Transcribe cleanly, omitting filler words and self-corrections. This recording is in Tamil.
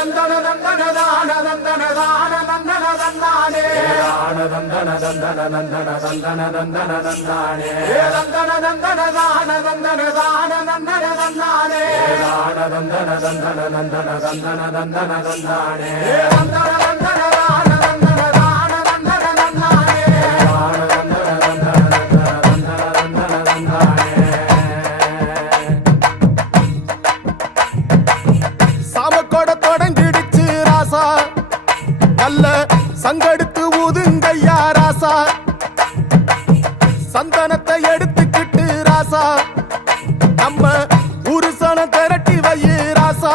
தந்தன தந்தன தான தந்தன தான தந்தன தந்தானே தந்தன தந்தன தந்தன தந்தன தந்தன தந்தானே தந்தன தந்தன தான தந்தன தான தந்தன தந்தானே தந்தன தந்தன தந்தன தந்தன தந்தன தந்தானே தந்தன தந்தன தான தந்தன தான தந்தன தந்தானே தந்தன தந்தன தந்தன தந்தன தந்தானே சாமக்கோட தொடங்கிடுச்சு ராசா நல்ல சங்கெடுத்து ஊதுங்கய்யா ராசா சந்தனத்தை எடுத்துக்கிட்டு ராசா நம்ம உருசனம் திரட்டி வை ராசா